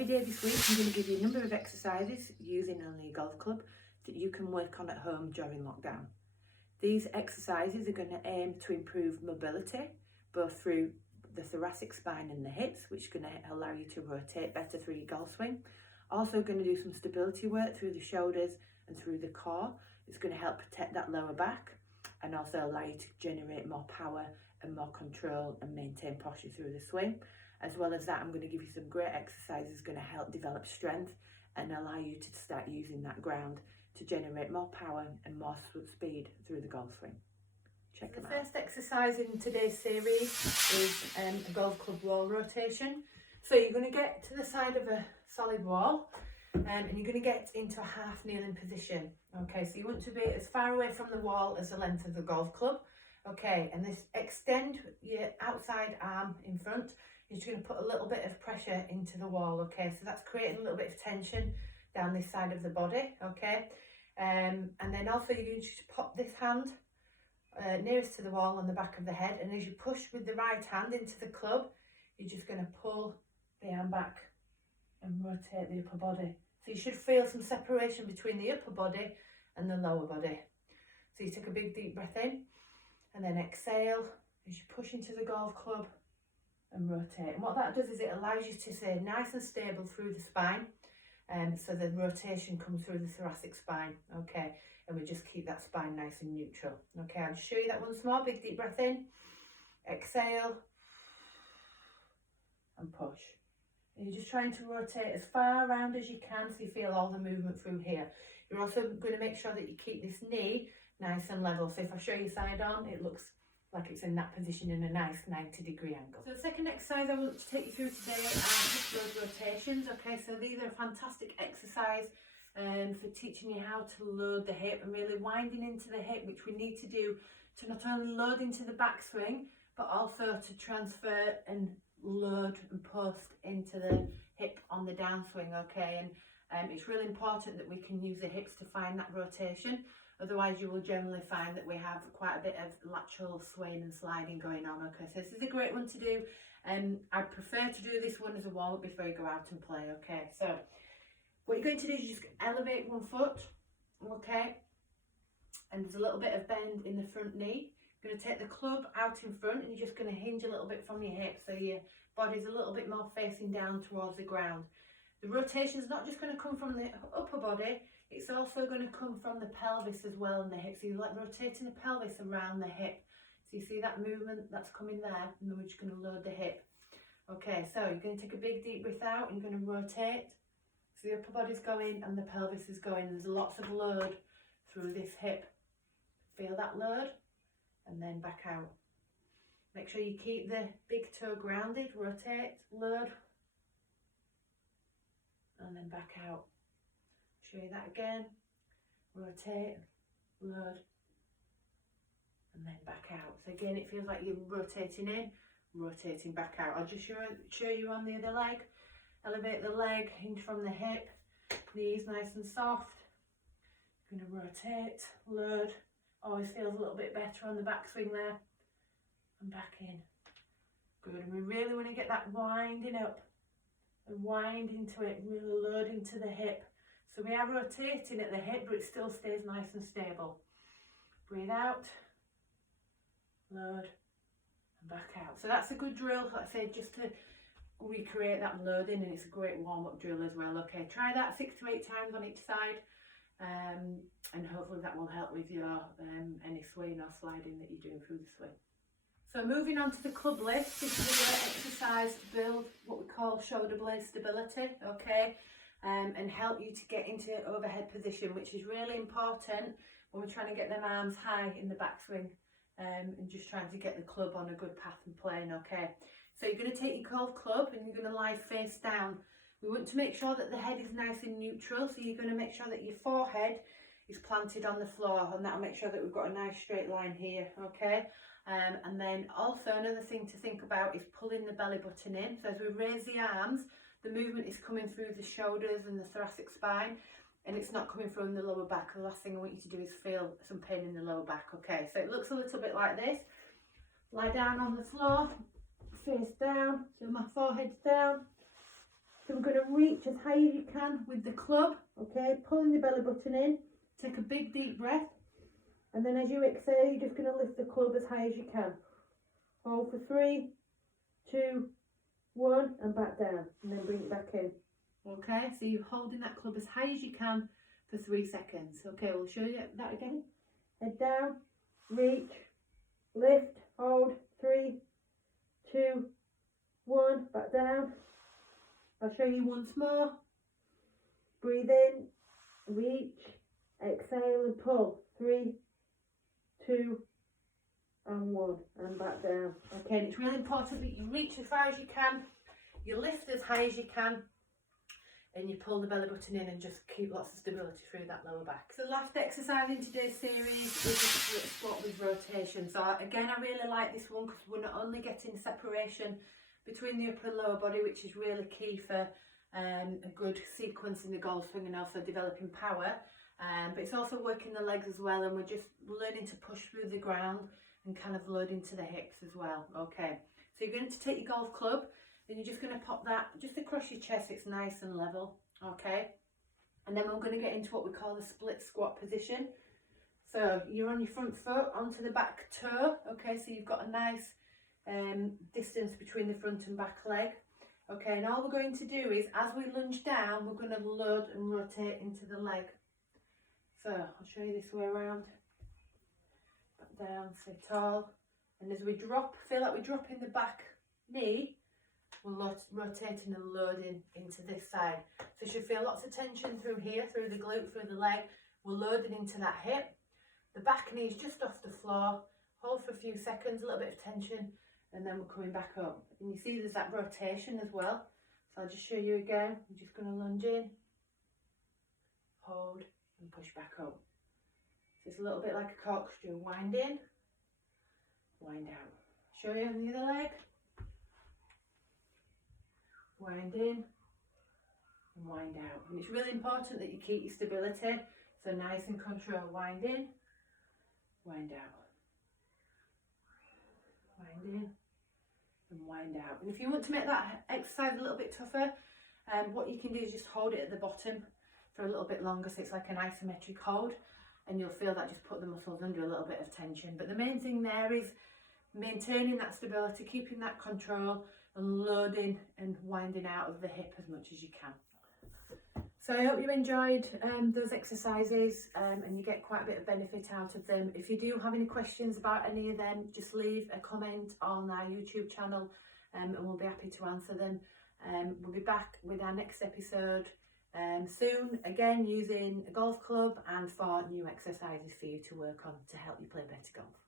Every day this week I'm going to give you a number of exercises using only a golf club that you can work on at home during lockdown. These exercises are going to aim to improve mobility, both through the thoracic spine and the hips, which is going to allow you to rotate better through your golf swing. Also going to do some stability work through the shoulders and through the core. It's going to help protect that lower back and also allow you to generate more power and more control and maintain posture through the swing. As well as that, I'm going to give you some great exercises going to help develop strength and allow you to start using that ground to generate more power and more speed through the golf swing. Check them out. The first exercise in today's series is a golf club wall rotation. So you're going to get to the side of a solid wall and you're going to get into a half kneeling position. Okay, so you want to be as far away from the wall as the length of the golf club. Okay, and this extend your outside arm in front. You're just going to put a little bit of pressure into the wall. Okay, so that's creating a little bit of tension down this side of the body. Okay, and then also you're going to just pop this hand nearest to the wall on the back of the head, and as you push with the right hand into the club, you're just going to pull the arm back and rotate the upper body. So you should feel some separation between the upper body and the lower body. So you take a big deep breath in and then exhale as you push into the golf club and rotate. And what that does is it allows you to stay nice and stable through the spine, so the rotation comes through the thoracic spine. Okay, and we just keep that spine nice and neutral. Okay, I'll show you that once more. Big deep breath in, exhale and push. And you're just trying to rotate as far around as you can so you feel all the movement through here. You're also going to make sure that you keep this knee nice and level. So if I show you side on, it looks like it's in that position in a nice 90-degree angle. So the second exercise I want to take you through today are hip load rotations. Okay, so these are a fantastic exercise for teaching you how to load the hip and really winding into the hip, which we need to do to not only load into the backswing, but also to transfer and load and post into the hip on the downswing. Okay, and it's really important that we can use the hips to find that rotation. Otherwise you will generally find that we have quite a bit of lateral swaying and sliding going on. Okay, so this is a great one to do, and I prefer to do this one as a warm-up before you go out and play. Okay, so what you're going to do is just elevate one foot, okay, and there's a little bit of bend in the front knee. You're going to take the club out in front and you're just going to hinge a little bit from your hip so your body's a little bit more facing down towards the ground. The rotation is not just going to come from the upper body, it's also going to come from the pelvis as well and the hip. So you're like rotating the pelvis around the hip. So you see that movement that's coming there, and then we're just going to load the hip. Okay, so you're going to take a big deep breath out and you're going to rotate. So the upper body's going and the pelvis is going. There's lots of load through this hip. Feel that load and then back out. Make sure you keep the big toe grounded. Rotate, load, and then back out. Show you that again. Rotate, load, and then back out. So again, it feels like you're rotating in, rotating back out. I'll just show you on the other leg. Elevate the leg, hinge from the hip, knees nice and soft. You're going to rotate, load. Always feels a little bit better on the backswing there. And back in. Good. And we really want to get that winding up and wind into it, really loading to the hip. So we are rotating at the hip, but it still stays nice and stable. Breathe out, load, and back out. So that's a good drill, like I said, just to recreate that loading, and it's a great warm-up drill as well. Okay, try that 6 to 8 times on each side, and hopefully that will help with your any swaying or sliding that you're doing through the swing. So moving on to the club lift, this is a great exercise to build what we call shoulder blade stability, okay, and help you to get into overhead position, which is really important when we're trying to get them arms high in the backswing, and just trying to get the club on a good path and plane. Okay, so you're going to take your golf club and you're going to lie face down. We want to make sure that the head is nice and neutral, so you're going to make sure that your forehead is planted on the floor, and that'll make sure that we've got a nice straight line here. Okay, and then also another thing to think about is pulling the belly button in. So as we raise the arms, the movement is coming through the shoulders and the thoracic spine, and it's not coming from the lower back. The last thing I want you to do is feel some pain in the lower back. Okay, so it looks a little bit like this. Lie down on the floor, face down, so my forehead's down, So we're going to reach as high as you can with the club, okay, pulling the belly button in, take a big deep breath, and then as you exhale, you're just going to lift the club as high as you can. Hold for 3, 2, 1, and back down, and then bring it back in. Okay, so you're holding that club as high as you can for 3 seconds. Okay, we'll show you that again. Head down, reach, lift, hold, 3, 2, 1, back down. I'll show you once more. Breathe in, reach, exhale and pull. 3, 2, and 1, and back down. Okay, and it's really important that you reach as far as you can, you lift as high as you can, and you pull the belly button in and just keep lots of stability through that lower back. So the last exercise in today's series is the split squat with rotation. So again, I really like this one because we're not only getting separation between the upper and lower body, which is really key for a good sequence in the golf swing and also developing power, but it's also working the legs as well, and we're just learning to push through the ground and kind of load into the hips as well. Okay, so you're going to take your golf club, then you're just going to pop that just across your chest so it's nice and level. Okay, and then we're going to get into what we call the split squat position. So you're on your front foot onto the back toe. Okay, so you've got a nice distance between the front and back leg. Okay, and all we're going to do is, as we lunge down, we're going to load and rotate into the leg. So I'll show you this way around. Back down, stay tall, and as we drop, feel like we're dropping the back knee, we're rotating and loading into this side. So you should feel lots of tension through here, through the glute, through the leg. We're loading into that hip. The back knee is just off the floor. Hold for a few seconds, a little bit of tension, and then we're coming back up. And you see there's that rotation as well. So I'll just show you again. I'm just going to lunge in, hold, and push back up. So it's a little bit like a corkscrew. Wind in, wind out. Show you on the other leg. Wind in and wind out. And it's really important that you keep your stability. So nice and controlled. Wind in, wind out. Wind in and wind out. And if you want to make that exercise a little bit tougher, what you can do is just hold it at the bottom for a little bit longer, so it's like an isometric hold, and you'll feel that just put the muscles under a little bit of tension. But the main thing there is maintaining that stability, keeping that control, and loading and winding out of the hip as much as you can. So I hope you enjoyed those exercises and you get quite a bit of benefit out of them. If you do have any questions about any of them, just leave a comment on our YouTube channel and we'll be happy to answer them. We'll be back with our next episode soon, again using a golf club and 4 new exercises for you to work on to help you play better golf.